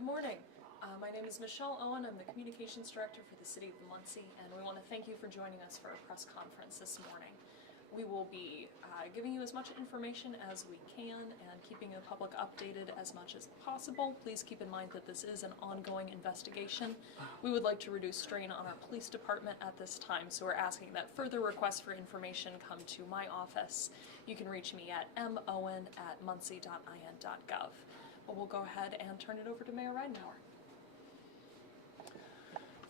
Good morning. My name is Michelle Owen. I'm the Communications Director for the City of Muncie, and we want to thank you for joining us for our press conference this morning. We will be giving you as much information as we can and keeping the public updated as much as possible. Please keep in mind that this is an ongoing investigation. We would like to reduce strain on our police department at this time, so we're asking that further requests for information come to my office. You can reach me at mowen@muncie.in.gov. But we'll go ahead and turn it over to Mayor Ridenour.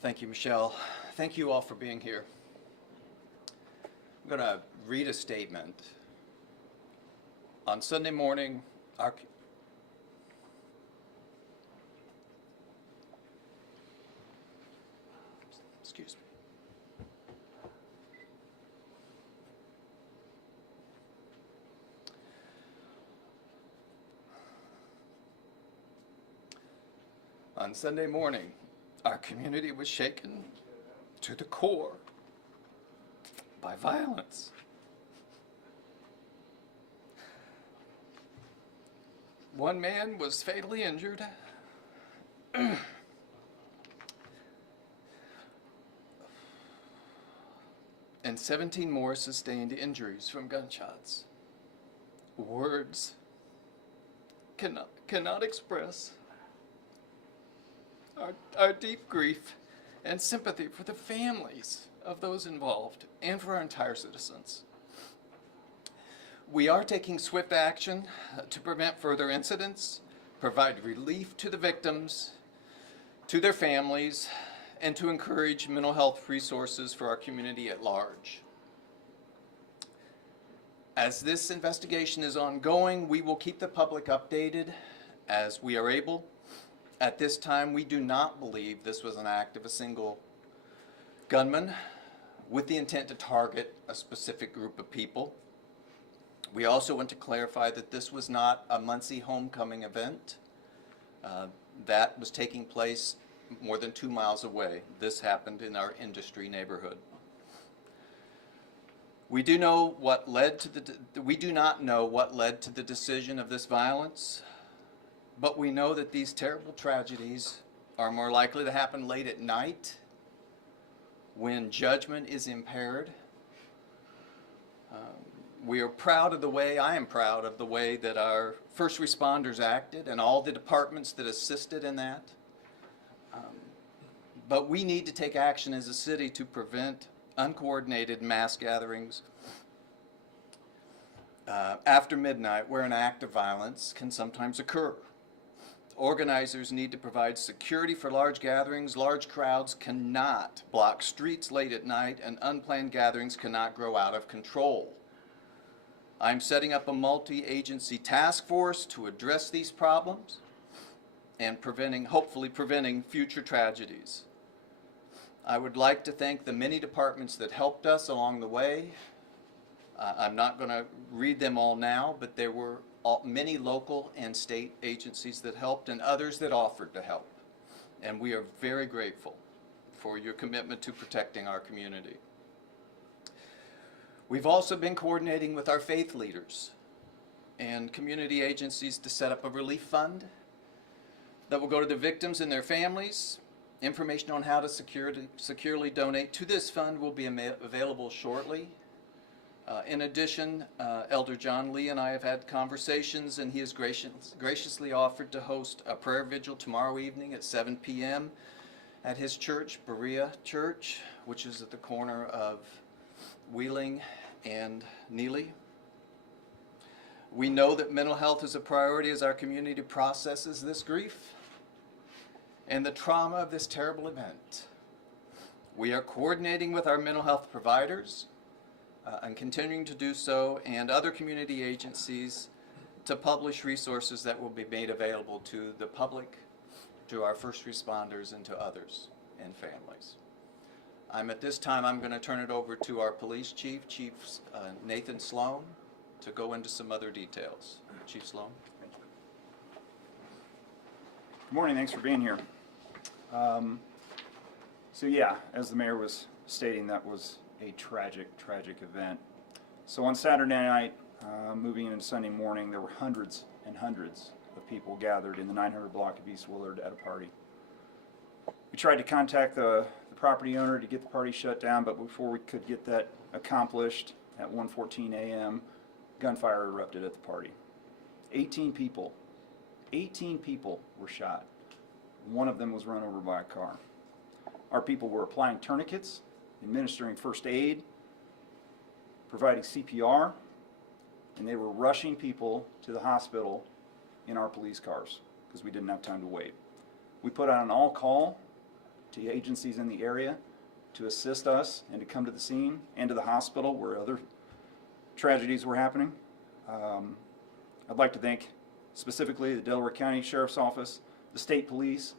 Thank you, Michelle. Thank you all for being here. I'm going to read a statement. On Sunday morning, excuse me. On Sunday morning, our community was shaken to the core by violence. One man was fatally injured. And 17 more sustained injuries from gunshots. Words cannot express our deep grief and sympathy for the families of those involved and for our entire citizens. We are taking swift action to prevent further incidents, provide relief to the victims, to their families, and to encourage mental health resources for our community at large. As this investigation is ongoing, we will keep the public updated as we are able. At this time, we do not believe this was an act of a single gunman with the intent to target a specific group of people. We also want to clarify that this was not a Muncie homecoming event. That was taking place more than 2 miles away. This happened in our industry neighborhood. We do not know what led to the decision of this violence. But we know that these terrible tragedies are more likely to happen late at night when judgment is impaired. We are proud of the way, I am proud of the way that our first responders acted and all the departments that assisted in that. But we need to take action as a city to prevent uncoordinated mass gatherings after midnight where an act of violence can sometimes occur. Organizers need to provide security for large gatherings. Large crowds cannot block streets late at night, and unplanned gatherings cannot grow out of control. I'm setting up a multi-agency task force to address these problems and hopefully preventing future tragedies. I would like to thank the many departments that helped us along the way. I'm not going to read them all now, but there were many local and state agencies that helped and others that offered to help. And we are very grateful for your commitment to protecting our community. We've also been coordinating with our faith leaders and community agencies to set up a relief fund that will go to the victims and their families. Information on how to securely donate to this fund will be available shortly. In addition, Elder John Lee and I have had conversations, and he has graciously offered to host a prayer vigil tomorrow evening at 7 p.m. at his church, Berea Church, which is at the corner of Wheeling and Neely. We know that mental health is a priority as our community processes this grief and the trauma of this terrible event. We are coordinating with our mental health providers and continuing to do so, and other community agencies to publish resources that will be made available to the public, to our first responders, and to others and families. At this time, I'm going to turn it over to our police chief, Chief Nathan Sloan, to go into some other details. Chief Sloan. Thank you. Good morning, thanks for being here. So yeah, as the mayor was stating, that was a tragic event. So on Saturday night, moving into Sunday morning, there were hundreds and hundreds of people gathered in the 900 block of East Willard at a party. We tried to contact the property owner to get the party shut down, but before we could get that accomplished, at 1:14 a.m., gunfire erupted at the party. 18 people were shot. One of them was run over by a car. Our people were applying tourniquets, administering first aid, providing CPR, and they were rushing people to the hospital in our police cars because we didn't have time to wait. We put out an all-call to agencies in the area to assist us and to come to the scene and to the hospital where other tragedies were happening. I'd like to thank specifically the Delaware County Sheriff's Office, the State Police,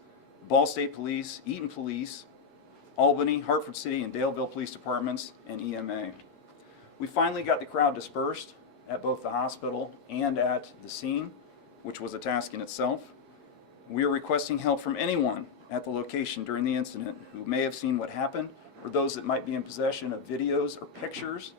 Ball State Police, Eaton Police, Albany, Hartford City, and Daleville Police Departments, and EMA. We finally got the crowd dispersed at both the hospital and at the scene, which was a task in itself. We are requesting help from anyone at the location during the incident who may have seen what happened, or those that might be in possession of videos or pictures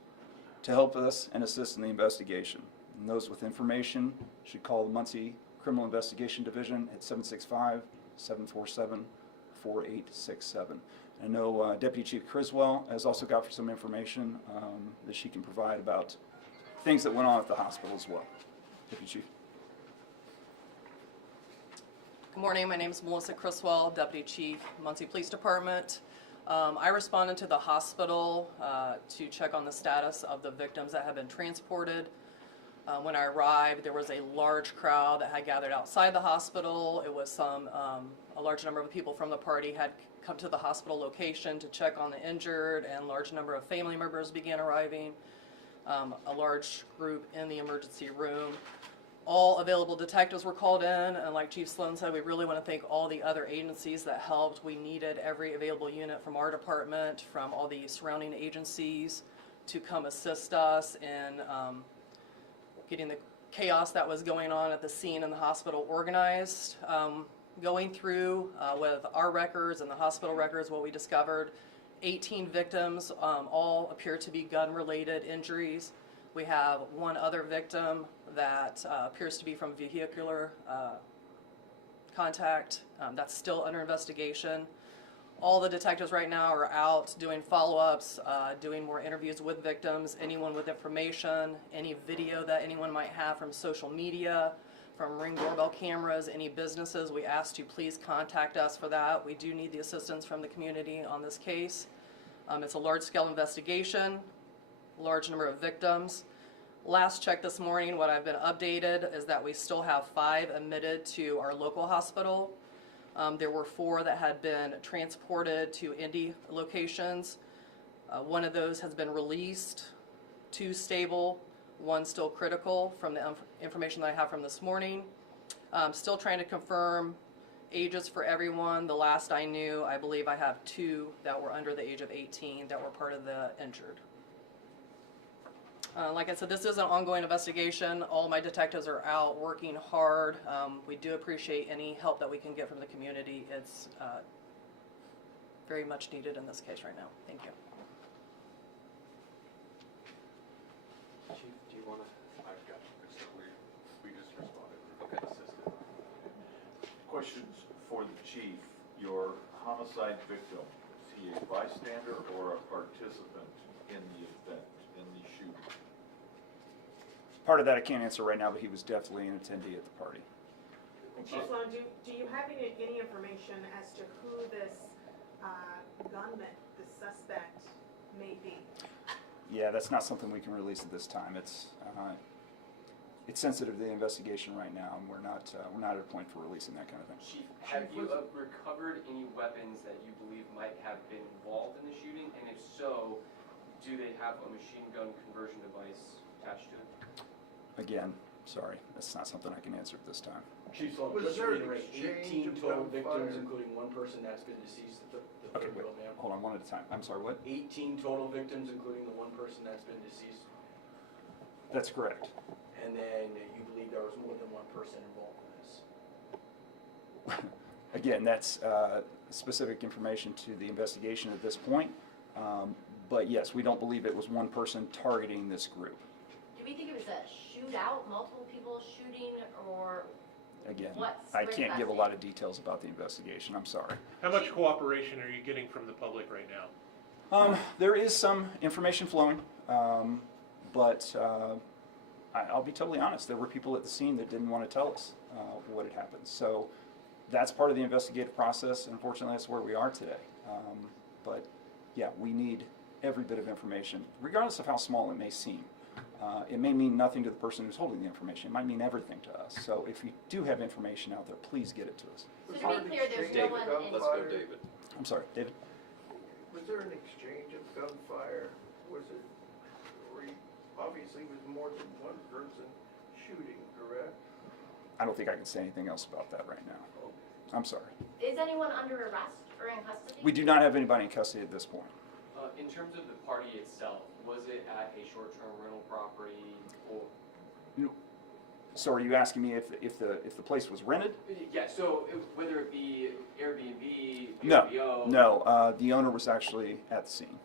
to help us and assist in the investigation. And those with information should call the Muncie Criminal Investigation Division at 765-747-4867. I know Deputy Chief Criswell has also got some information that she can provide about things that went on at the hospital as well. Deputy Chief. Good morning, my name is Melissa Criswell, Deputy Chief, Muncie Police Department. I responded to the hospital to check on the status of the victims that had been transported. When I arrived, there was a large crowd that had gathered outside the hospital. It was a large number of people from the party had come to the hospital location to check on the injured, and a large number of family members began arriving. A large group in the emergency room. All available detectives were called in, and like Chief Sloan said, we really want to thank all the other agencies that helped. We needed every available unit from our department, from all the surrounding agencies to come assist us in getting the chaos that was going on at the scene in the hospital organized. Going through with our records and the hospital records, what we discovered, 18 victims, all appear to be gun-related injuries. We have one other victim that appears to be from vehicular contact. That's still under investigation. All the detectives right now are out doing follow-ups, doing more interviews with victims, anyone with information, any video that anyone might have from social media, from Ring doorbell cameras, any businesses, we ask to please contact us for that. We do need the assistance from the community on this case. It's a large-scale investigation, large number of victims. Last check this morning, what I've been updated is that we still have 5 admitted to our local hospital. There were 4 that had been transported to Indy locations. One of those has been released, 2 stable, 1 still critical from the information that I have from this morning. Still trying to confirm ages for everyone. The last I knew, I believe I have 2 that were under the age of 18 that were part of the injured. Like I said, this is an ongoing investigation. All my detectives are out working hard. We do appreciate any help that we can get from the community. It's very much needed in this case right now. Thank you. Chief, do you want to? I've got you. We just responded. Okay. Assistant. Questions for the chief. Your homicide victim, is he a bystander or a participant in the event, in the shooting? Part of that I can't answer right now, but he was definitely an attendee at the party. Chief Sloan, do you have any information as to who this gunman, the suspect, may be? Yeah, that's not something we can release at this time. It's sensitive to the investigation right now, and we're not at a point for releasing that kind of thing. Chief, have you recovered any weapons that you believe might have been involved in the shooting? And if so, do they have a machine gun conversion device attached to it? Again, sorry, that's not something I can answer at this time. Chief Sloan, Was just to there an reiterate, exchange 18 of total gunfire? victims, including 1 person that's been deceased, the Okay, third wait, girl, ma'am. hold on, one at a time. I'm sorry, what? 18 total victims, including the 1 person that's been deceased. That's correct. And then you believe there was more than 1 person involved in this. Again, that's specific information to the investigation at this point. But yes, we don't believe it was 1 person targeting this group. Do we think it was a shootout, multiple people shooting, or Again, Where I is can't that give a thing? lot of details about the investigation, I'm sorry. How much cooperation are you getting from the public right now? There is some information flowing, but I'll be totally honest, there were people at the scene that didn't want to tell us what had happened. So that's part of the investigative process, and unfortunately that's where we are today. But yeah, we need every bit of information, regardless of how small it may seem. It may mean nothing to the person who's holding the information, it might mean everything to us. So if you do have information out there, please get it to us. So to be clear, there's no one in. Let's go, David. I'm sorry, David? Was there an exchange of gunfire? Was it, obviously it was more than one person shooting, correct? I don't think I can say anything else about that right now. I'm sorry. Is anyone under arrest or in custody? We do not have anybody in custody at this point. In terms of the party itself, was it at a short-term rental property or? So are you asking me if the place was rented? Yeah, so whether it be Airbnb, No, VRBO? no. The owner was actually at the scene.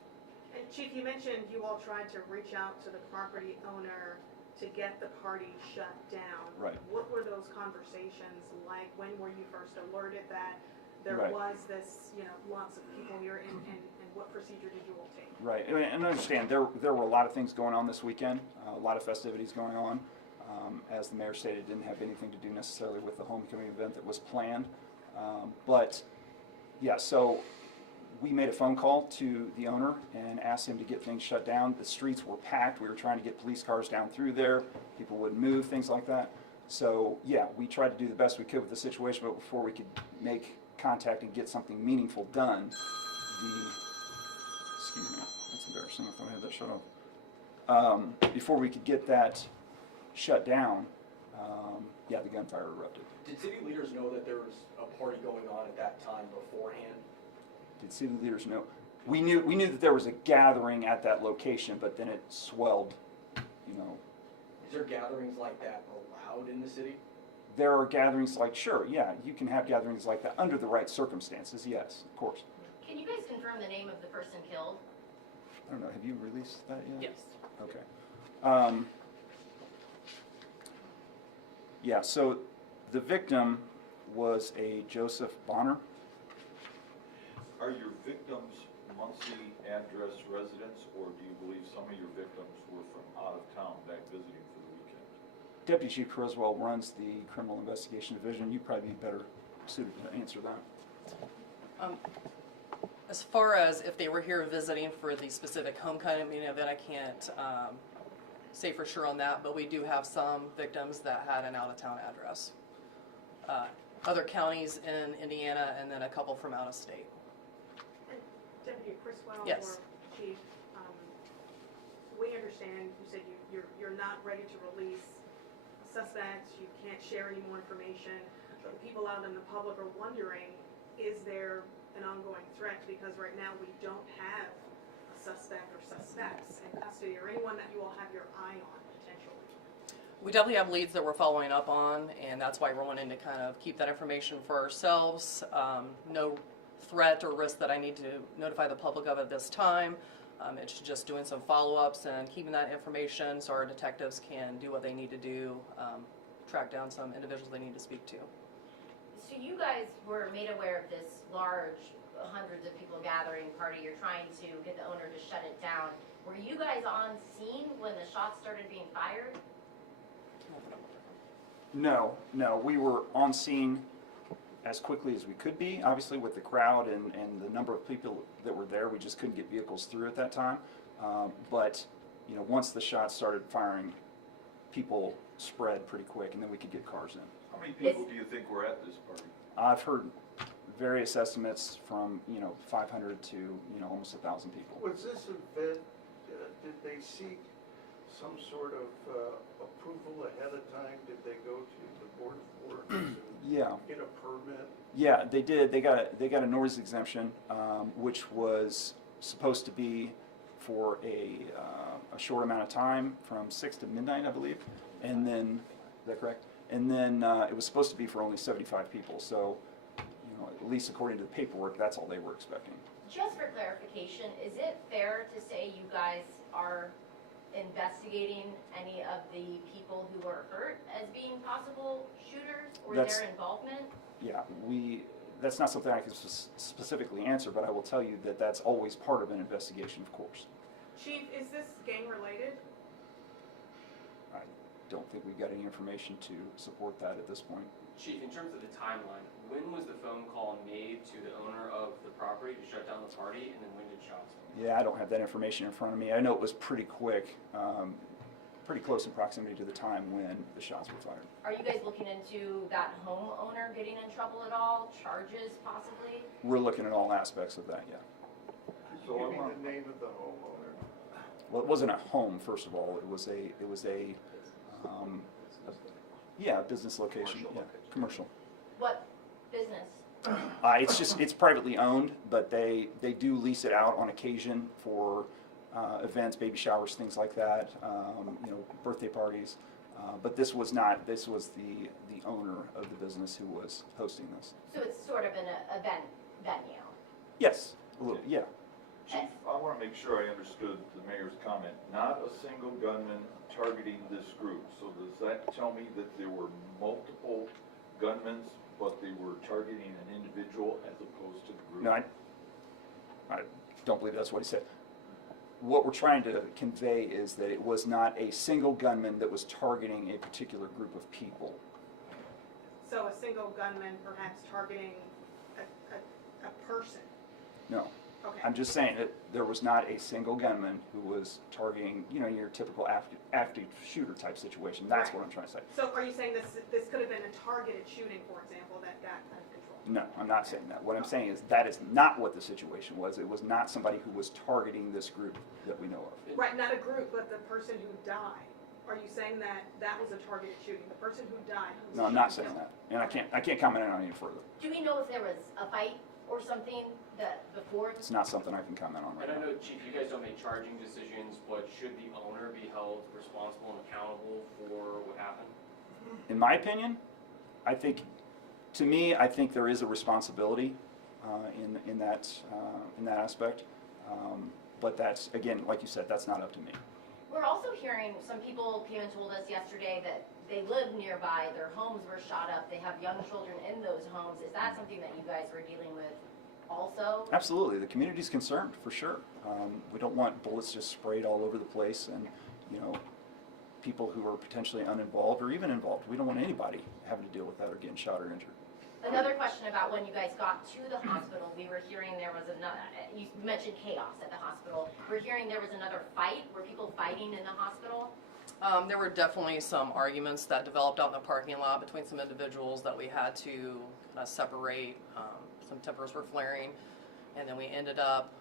And Chief, you mentioned you all tried to reach out to the property owner to get the party shut down. Right. What were those conversations like? When were you first alerted that there Right. was this, lots of people here, and what procedure did you all take? Right, and understand, there were a lot of things going on this weekend, a lot of festivities going on. As the mayor stated, it didn't have anything to do necessarily with the homecoming event that was planned. But, yeah, so we made a phone call to the owner and asked him to get things shut down. The streets were packed. We were trying to get police cars down through there. People wouldn't move, things like that. So, yeah, we tried to do the best we could with the situation, but before we could make contact and get something meaningful done, excuse me, that's embarrassing. I thought I had that shut off. Before we could get that shut down, yeah, the gunfire erupted. Did city leaders know that there was a party going on at that time beforehand? Did city leaders know? We knew that there was a gathering at that location, but then it swelled, Is there gatherings like that allowed in the city? There are gatherings like, sure, yeah, you can have gatherings like that under the right circumstances, yes, of course. Can you guys confirm the name of the person killed? I don't know, have you released that yet? Yes. Okay. Yeah, so the victim was a Joseph Bonner. Are your victims Muncie address residents, or do you believe some of your victims were from out of town back visiting for the weekend? Deputy Chief Criswell runs the Criminal Investigation Division. You'd probably be better suited to answer that. As far as if they were here visiting for the specific homecoming event, I can't say for sure on that, but we do have some victims that had an out-of-town address. Other counties in Indiana, and then a couple from out of state. And Deputy Criswell Yes. or Chief, we understand, you said you're not ready to release suspects, you can't share any more information, but the people out in the public are wondering, is there an ongoing threat? Because right now we don't have a suspect or suspects in custody, or anyone that you all have your eye on potentially. We definitely have leads that we're following up on, and that's why we're wanting to kind of keep that information for ourselves. No threat or risk that I need to notify the public of at this time. It's just doing some follow-ups and keeping that information so our detectives can do what they need to do, track down some individuals they need to speak to. So you guys were made aware of this large, hundreds of people gathering party. You're trying to get the owner to shut it down. Were you guys on scene when the shots started being fired? No, we were on scene as quickly as we could be, obviously with the crowd and the number of people that were there, we just couldn't get vehicles through at that time. But, once the shots started firing, people spread pretty quick and then we could get cars in. How many people do you think were at this party? I've heard various estimates from, 500 to, almost 1,000 people. Was this event, did they seek some sort of approval ahead of time? Did they go to the Board of Works and Yeah. get a permit? Yeah, they did. They got a noise exemption, which was supposed to be for a short amount of time, from 6 to midnight, I believe. And then, is that correct? And then it was supposed to be for only 75 people. So, at least according to the paperwork, that's all they were expecting. Just for clarification, is it fair to say you guys are investigating any of the people who were hurt as being possible shooters or That's- their involvement? Yeah, that's not something I can specifically answer, but I will tell you that that's always part of an investigation, of course. Chief, is this gang related? I don't think we've got any information to support that at this point. Chief, in terms of the timeline, when was the phone call made to the owner of the property to shut down the party, and then when did shots go? Yeah, I don't have that information in front of me. I know it was pretty quick, pretty close in proximity to the time when the shots were fired. Are you guys looking into that homeowner getting in trouble at all? Charges possibly? We're looking at all aspects of that, yeah. Could you give me the name of the homeowner? Well, it wasn't a home, first of all. It was a yeah, business location, yeah, commercial. What business? It's privately owned, but they do lease it out on occasion for events, baby showers, things like that, birthday parties. But this was not, this was the owner of the business who was hosting this. So it's sort of an event venue? Yes, a little, yeah. Chief, I want to make sure I understood the mayor's comment. Not a single gunman targeting this group. So does that tell me that there were multiple gunmen, but they were targeting an individual as opposed to the group? No, I don't believe that's what he said. What we're trying to convey is that it was not a single gunman that was targeting a particular group of people. So a single gunman perhaps targeting a person? No. Okay. I'm just saying that there was not a single gunman who was targeting, your typical active shooter type situation. That's what I'm trying to say. So are you saying this could have been a targeted shooting, for example, that got out of control? No, I'm not saying that. What I'm saying is that is not what the situation was. It was not somebody who was targeting this group that we know of. Right, not a group, but the person who died. Are you saying that that was a targeted shooting? The person who died? Who was No, I'm not shot and saying killed? that. And I can't comment on it any further. Do we know if there was a fight or something that before? It's not something I can comment on right And I now. know, Chief, you guys don't make charging decisions, but should the owner be held responsible and accountable for what happened? In my opinion, I think there is a responsibility in that aspect. But that's, again, like you said, that's not up to me. We're also hearing, some people came and told us yesterday that they live nearby, their homes were shot up, they have young children in those homes. Is that something that you guys were dealing with also? Absolutely, the community's concerned, for sure. We don't want bullets just sprayed all over the place and, people who are potentially uninvolved or even involved. We don't want anybody having to deal with that or getting shot or injured. Another question about when you guys got to the hospital, we were hearing there was another, you mentioned chaos at the hospital. We're hearing there was another fight. Were people fighting in the hospital? There were definitely some arguments that developed out in the parking lot between some individuals that we had to separate. Some tempers were flaring, and then we ended up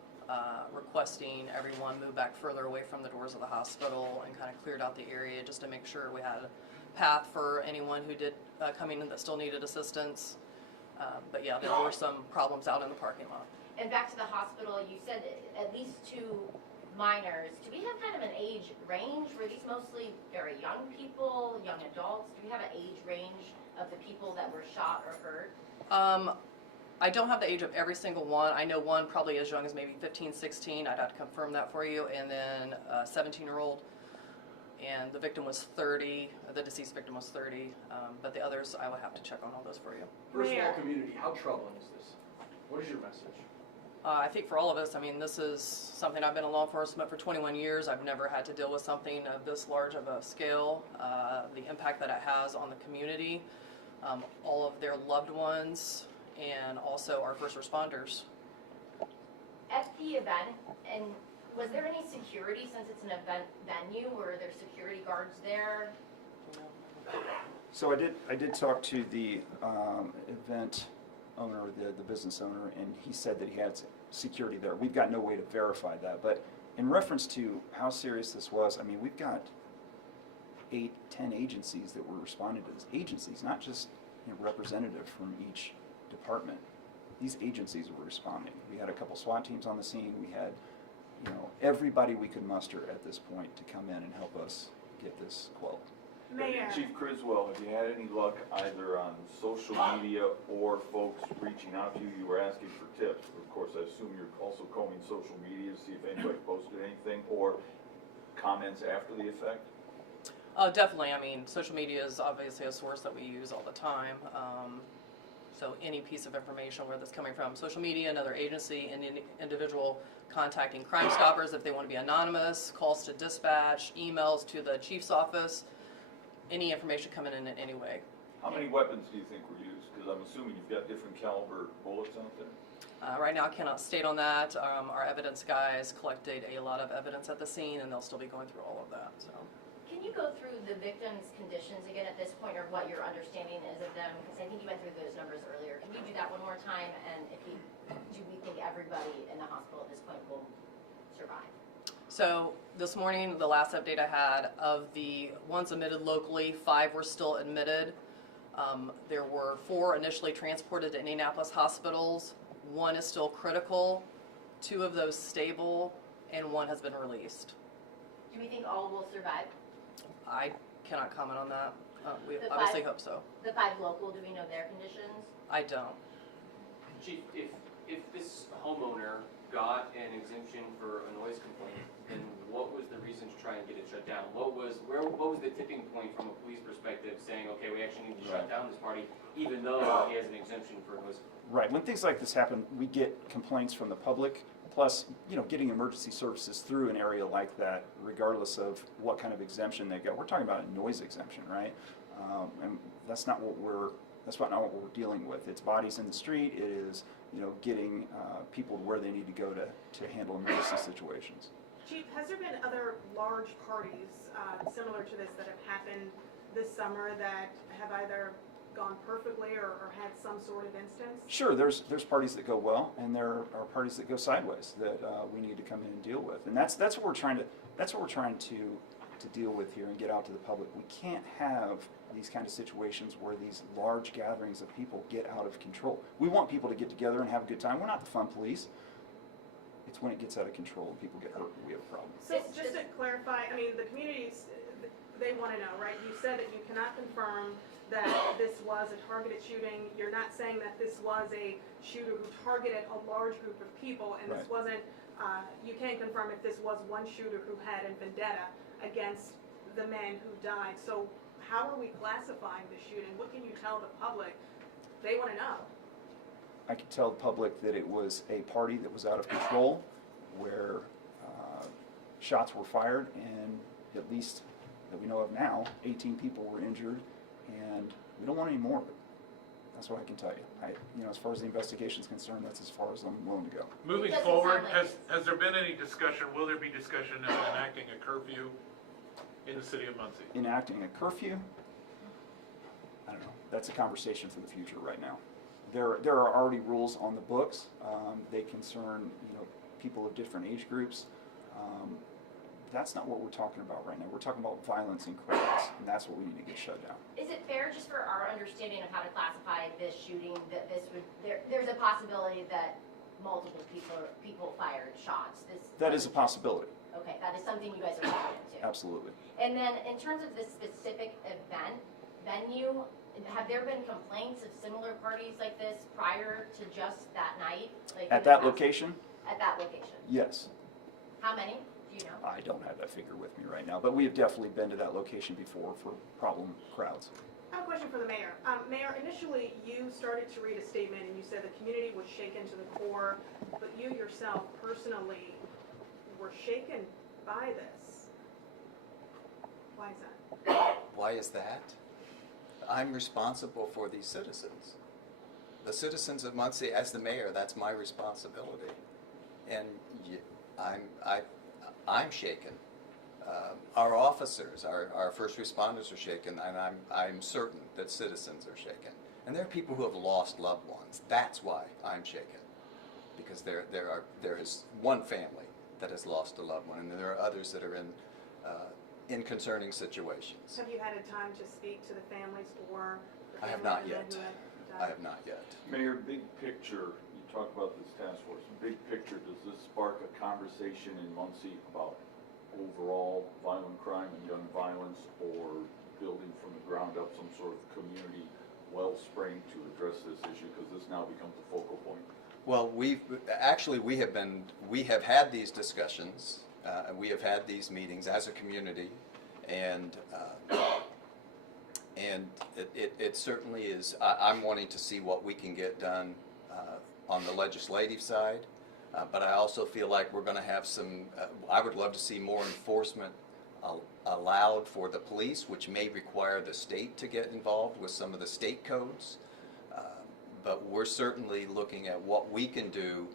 requesting everyone move back further away from the doors of the hospital and kind of cleared out the area just to make sure we had a path for anyone who did come in that still needed assistance. But yeah, there were some problems out in the parking lot. And back to the hospital, you said at least 2 minors. Do we have kind of an age range? Were these mostly very young people, young adults? Do we have an age range of the people that were shot or hurt? I don't have the age of every single one. I know one probably as young as maybe 15, 16. I'd have to confirm that for you. And then a 17-year-old. And the victim was 30. The deceased victim was 30. But the others, I would have to check on all those for you. For a small Mayor. community, how troubling is this? What is your message? I think for all of us, I mean, this is something I've been in law enforcement for 21 years. I've never had to deal with something of this large of a scale. The impact that it has on the community, all of their loved ones, and also our first responders. At the event, and was there any security since it's an event venue? Were there security guards there? So I did talk to the event owner, the business owner, and he said that he had security there. We've got no way to verify that, but in reference to how serious this was, I mean, we've got 8, 10 agencies that were responding to this. Agencies, not just representative from each department. These agencies were responding. We had a couple SWAT teams on the scene. We had, everybody we could muster at this point to come in and help us get this quelled. Mayor. Chief Criswell, have you had any luck either on social media or folks reaching out to you? You were asking for tips. Of course, I assume you're also combing social media to see if anybody posted anything or comments after the effect? Definitely. I mean, social media is obviously a source that we use all the time. So any piece of information, whether it's coming from social media, another agency, an individual contacting Crime Stoppers if they want to be anonymous, calls to dispatch, emails to the chief's office, any information coming in any way. How many weapons do you think were used? Because I'm assuming you've got different caliber bullets out there. Right now, I cannot state on that. Our evidence guys collected a lot of evidence at the scene, and they'll still be going through all of that. So. Can you go through the victims' conditions again at this point, or what your understanding is of them? Because I think you went through those numbers earlier. Can you do that one more time? And do we think everybody in the hospital at this point will survive? So this morning, the last update I had, of the ones admitted locally, 5 were still admitted. There were 4 initially transported to Indianapolis hospitals. 1 is still critical, 2 of those stable, and 1 has been released. Do we think all will survive? I cannot comment on that. We The obviously 5 hope so. The 5 local, do we know their conditions? I don't. Chief, if this homeowner got an exemption for a noise complaint, then what was the reason to try and get it shut down? What was the tipping point from a police perspective saying, okay, we actually need to shut down this party, even though he has an exemption for noise complaint? Right, when things like this happen, we get complaints from the public, plus, getting emergency services through an area like that, regardless of what kind of exemption they got. We're talking about a noise exemption, right? And that's not what we're dealing with. It's bodies in the street, it is, getting people where they need to go to handle emergency situations. Chief, has there been other large parties similar to this that have happened this summer that have either gone perfectly or had some sort of instance? Sure, there's parties that go well, and there are parties that go sideways that we need to come in and deal with, and that's what we're trying to deal with here and get out to the public. We can't have these kind of situations where these large gatherings of people get out of control. We want people to get together and have a good time. We're not the fun police. It's when it gets out of control and people get hurt that we have a problem. So just to clarify, I mean, the communities, they want to know, right? You said that you cannot confirm that this was a targeted shooting. You're not saying that this was a shooter who targeted a large group of people, and this wasn't, you can't confirm if this was one shooter who had a vendetta against the men who died. So how are we classifying the shooting? What can you tell the public? They want to know. I can tell the public that it was a party that was out of control, where shots were fired, and at least that we know of now, 18 people were injured, and we don't want any more of it. That's what I can tell you. As far as the investigation is concerned, that's as far as I'm willing to go. Moving doesn't forward, sound like has there been any discussion, will there be discussion of enacting a curfew in the city of Muncie? Enacting a curfew, I don't know. That's a conversation for the future right now. There are already rules on the books. They concern people of different age groups. That's not what we're talking about right now. We're talking about violence in crowds, and that's what we need to get shut down. Is it fair, just for our understanding of how to classify this shooting, that there's a possibility that multiple people fired shots? That is a possibility. Okay, that is something you guys are looking into. Absolutely. And then in terms of this specific venue, have there been complaints of similar parties like this prior to just that night? Like At that location? At that location? Yes. How many? Do you know? I don't have that figure with me right now, but we have definitely been to that location before for problem crowds. I have a question for the mayor. Mayor, initially you started to read a statement and you said the community was shaken to the core, but you yourself personally were shaken by this. Why is that? Why is that? I'm responsible for these citizens. The citizens of Muncie, as the mayor, that's my responsibility. And I'm shaken. Our officers, our first responders are shaken, and I'm certain that citizens are shaken. And there are people who have lost loved ones. That's why I'm shaken. Because there is one family that has lost a loved one, and there are others that are in concerning situations. Have you had a time to speak to the families or the I have family not of the men yet. who I died? have not yet. Mayor, big picture, you talk about this task force, big picture, does this spark a conversation in Muncie about overall violent crime and gun violence, or building from the ground up some sort of community wellspring to address this issue, because this now becomes a focal point? Well, we have had these discussions We have had these meetings as a community, and it certainly is, I'm wanting to see what we can get done on the legislative side, but I also feel like we're going to have some, I would love to see more enforcement allowed for the police, which may require the state to get involved with some of the state codes. But we're certainly looking at what we can do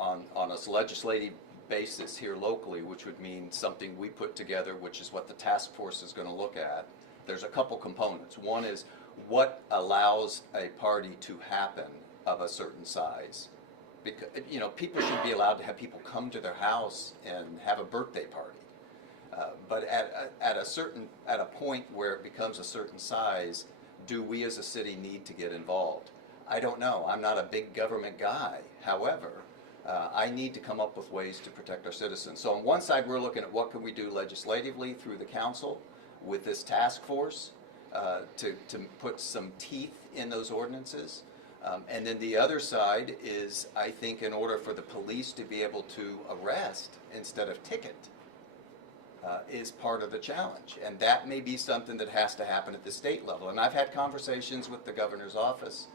on a legislative basis here locally, which would mean something we put together, which is what the task force is going to look at. There's a couple components. One is what allows a party to happen of a certain size. Because, you know, people should be allowed to have people come to their house and have a birthday party. But at a point where it becomes a certain size, do we as a city need to get involved? I don't know. I'm not a big government guy. However, I need to come up with ways to protect our citizens. So on one side, we're looking at what can we do legislatively through the council with this task force to put some teeth in those ordinances. And then the other side is, I think, in order for the police to be able to arrest instead of ticket is part of the challenge. And that may be something that has to happen at the state level. And I've had conversations with the governor's office,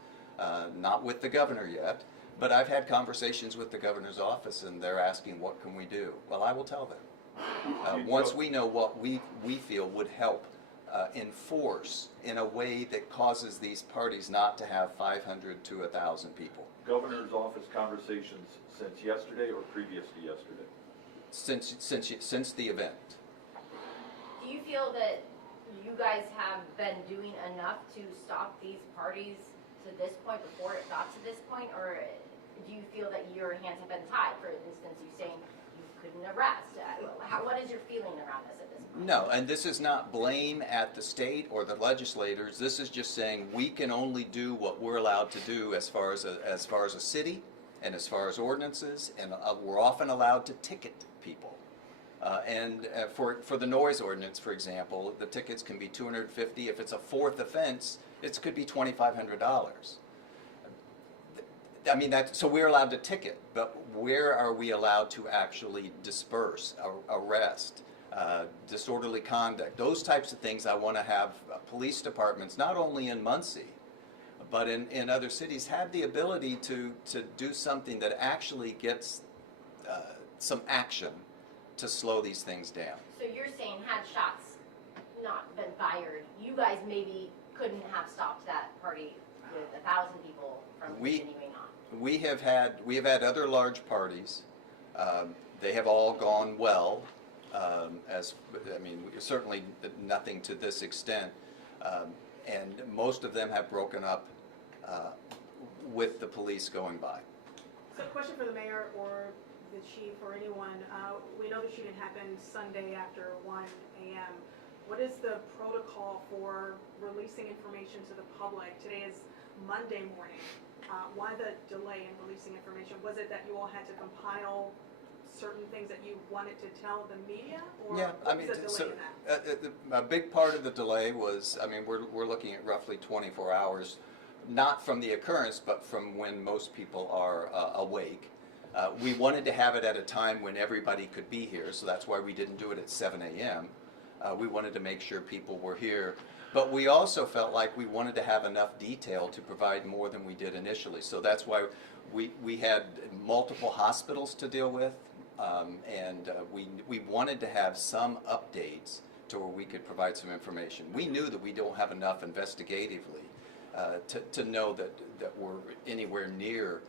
not with the governor yet, but I've had conversations with the governor's office, and they're asking, what can we do? Well, I will tell them. Once we know what we feel would help enforce in a way that causes these parties not to have 500 to 1,000 people. Governor's office conversations since yesterday or previous to yesterday? Since the event. Do you feel that you guys have been doing enough to stop these parties to this point before it got to this point, or do you feel that your hands have been tied? For instance, you saying you couldn't arrest. What is your feeling around this at this point? No, and this is not blame at the state or the legislators. This is just saying we can only do what we're allowed to do as far as a city and as far as ordinances, and we're often allowed to ticket people. For the noise ordinance, for example, the tickets can be $250. If it's a fourth offense, it could be $2,500. I mean, so we're allowed to ticket, but where are we allowed to actually disperse, arrest, disorderly conduct? Those types of things I want to have police departments, not only in Muncie, but in other cities, have the ability to do something that actually gets some action to slow these things down. So you're saying had shots not been fired, you guys maybe couldn't have stopped that party with 1,000 people from continuing on? We have had other large parties. They have all gone well. Certainly nothing to this extent, and most of them have broken up with the police going by. So question for the mayor or the chief or anyone. We know the shooting happened Sunday after 1 a.m. What is the protocol for releasing information to the public? Today is Monday morning. Why the delay in releasing information? Was it that you all had to compile certain things that you wanted to tell the media, or Yeah, what was the delay in that? A big part of the delay was, we're looking at roughly 24 hours, not from the occurrence, but from when most people are awake. We wanted to have it at a time when everybody could be here, so that's why we didn't do it at 7 a.m. We wanted to make sure people were here. But we also felt like we wanted to have enough detail to provide more than we did initially. So that's why we had multiple hospitals to deal with, and we wanted to have some updates to where we could provide some information. We knew that we don't have enough investigatively to know that we're anywhere near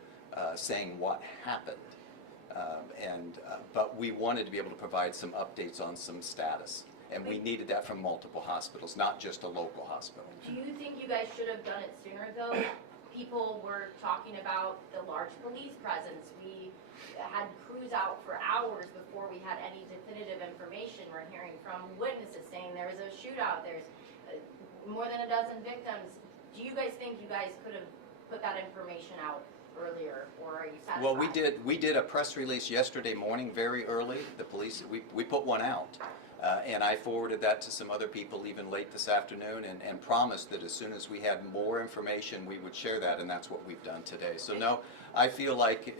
saying what happened. But we wanted to be able to provide some updates on some status. And we needed that from multiple hospitals, not just a local hospital. Do you think you guys should have done it sooner, though? People were talking about the large police presence. We had crews out for hours before we had any definitive information. We're hearing from witnesses saying there was a shootout, there's more than a dozen victims. Do you guys think you guys could have put that information out earlier, or are you satisfied? Well, we did a press release yesterday morning, very early. The police, we put one out. And I forwarded that to some other people even late this afternoon, and promised that as soon as we had more information we would share that, and that's what we've done today. So no, I feel like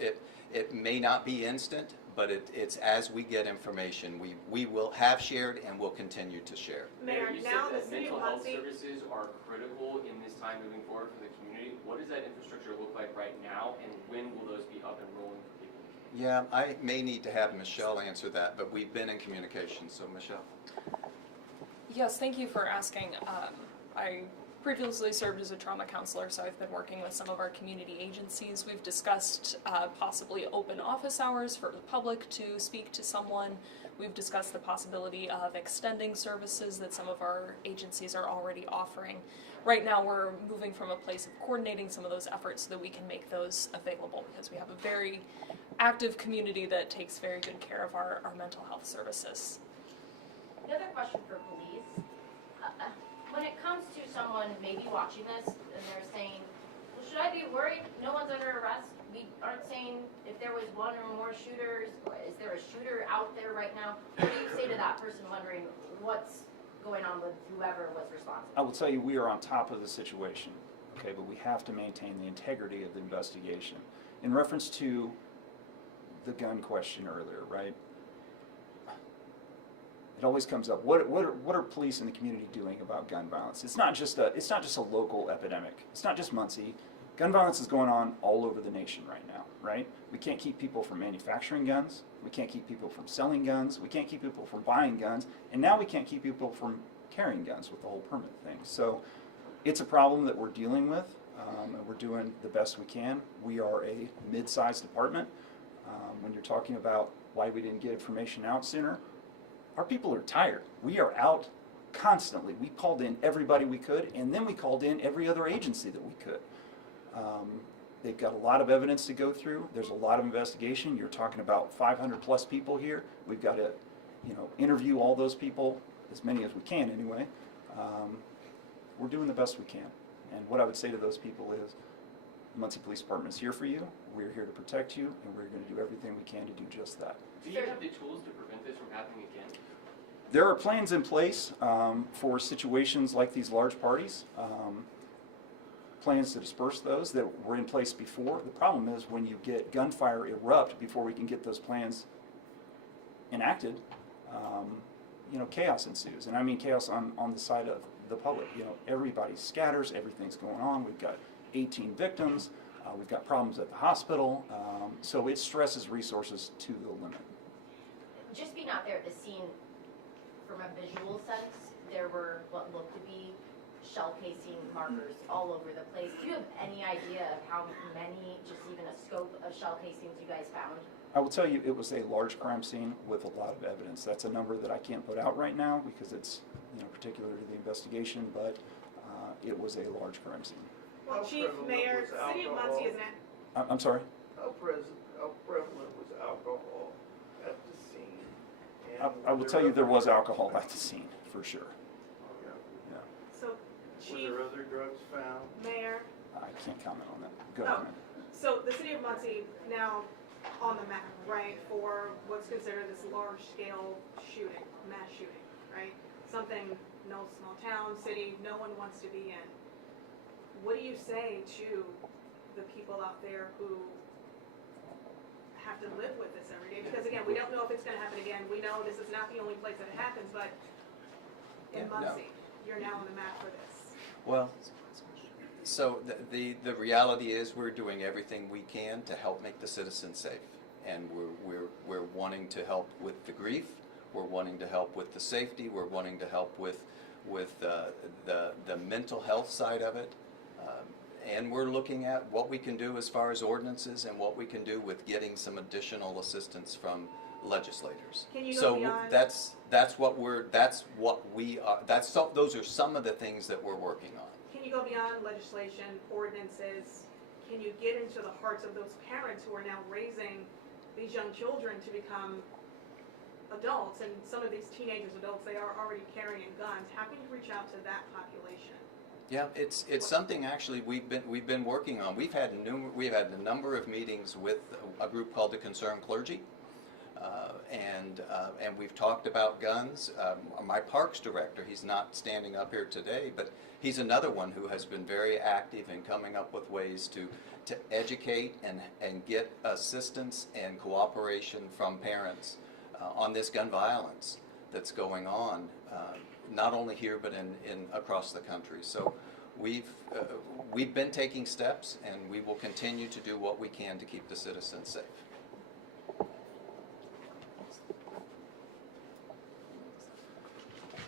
it may not be instant, but it's as we get information, we will have shared and will continue to share. Mayor, you now said the that city of mental health Muncie, services are critical in this time moving forward for the community. What does that infrastructure look like right now, and when will those be up and rolling for people? Yeah, I may need to have Michelle answer that, but we've been in communication, so Michelle. Yes, thank you for asking. I previously served as a trauma counselor, so I've been working with some of our community agencies. We've discussed possibly open office hours for the public to speak to someone. We've discussed the possibility of extending services that some of our agencies are already offering. Right now, we're moving from a place of coordinating some of those efforts so that we can make those available, because we have a very active community that takes very good care of our mental health services. Another question for police. When it comes to someone maybe watching this and they're saying, well, should I be worried? No one's under arrest. We aren't saying if there was one or more shooters. Is there a shooter out there right now? What do you say to that person wondering what's going on with whoever was responsible? I will tell you, we are on top of the situation, okay, but we have to maintain the integrity of the investigation. In reference to the gun question earlier, right? It always comes up. What are police in the community doing about gun violence? It's not just a local epidemic. It's not just Muncie. Gun violence is going on all over the nation right now, right? We can't keep people from manufacturing guns. We can't keep people from selling guns. We can't keep people from buying guns. And now we can't keep people from carrying guns with the whole permit thing. So it's a problem that we're dealing with, and we're doing the best we can. We are a mid-sized department. When you're talking about why we didn't get information out sooner, our people are tired. We are out constantly. We called in everybody we could, and then we called in every other agency that we could. They've got a lot of evidence to go through. There's a lot of investigation. You're talking about 500 plus people here. We've got to, interview all those people, as many as we can anyway. We're doing the best we can. And what I would say to those people is, the Muncie Police Department is here for you. We're here to protect you, and we're going to do everything we can to do just that. Do you have the tools to prevent this from happening again? There are plans in place for situations like these large parties, plans to disperse those that were in place before. The problem is when you get gunfire erupt before we can get those plans enacted, chaos ensues. And I mean chaos on the side of the public. Everybody scatters, everything's going on. We've got 18 victims, we've got problems at the hospital, so it stresses resources to the limit. Just being out there at the scene, from a visual sense, there were what looked to be shell casing markers all over the place. Do you have any idea of how many, just even a scope of shell casings you guys found? I will tell you, it was a large crime scene with a lot of evidence. That's a number that I can't put out right now because it's particular to the investigation, but it was a large crime scene. well, How Chief, prevalent Mayor, was City of alcohol? Muncie is not, I'm sorry? How prevalent was alcohol at the scene? And I will were tell you there other was drugs alcohol found? at the scene, for sure. Yeah. Yeah. so Were Chief, there other drugs found? Mayor, I can't comment on that. Go Oh. ahead. so the City of Muncie now on the map, right, for what's considered this large-scale shooting, mass shooting, right? Something no small town, city, no one wants to be in. What do you say to the people out there who have to live with this every day? Because again, we don't know if it's gonna happen again. We know this is not the only place that it happens, but in Yeah, no. Muncie, you're now on the map for this. Well, so the reality is we're doing everything we can to help make the citizens safe, and we're wanting to help with the grief. We're wanting to help with the safety. We're wanting to help with the mental health side of it, and we're looking at what we can do as far as ordinances and what we can do with getting some additional assistance from legislators. Can you go So beyond- those are some of the things that we're working on. Can you go beyond legislation, ordinances? Can you get into the hearts of those parents who are now raising these young children to become adults, and some of these teenagers, adults, they are already carrying guns? How can you reach out to that population? Yeah, it's something actually we've been working on. We've had a number of meetings with a group called the Concerned Clergy, and we've talked about guns. My parks director, he's not standing up here today, but he's another one who has been very active in coming up with ways to educate and get assistance and cooperation from parents on this gun violence that's going on, not only here but in across the country. So we've been taking steps, and we will continue to do what we can to keep the citizens safe.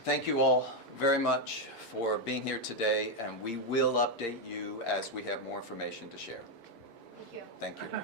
Thank you all very much for being here today, and we will update you as we have more information to share. Thank you. Thank you.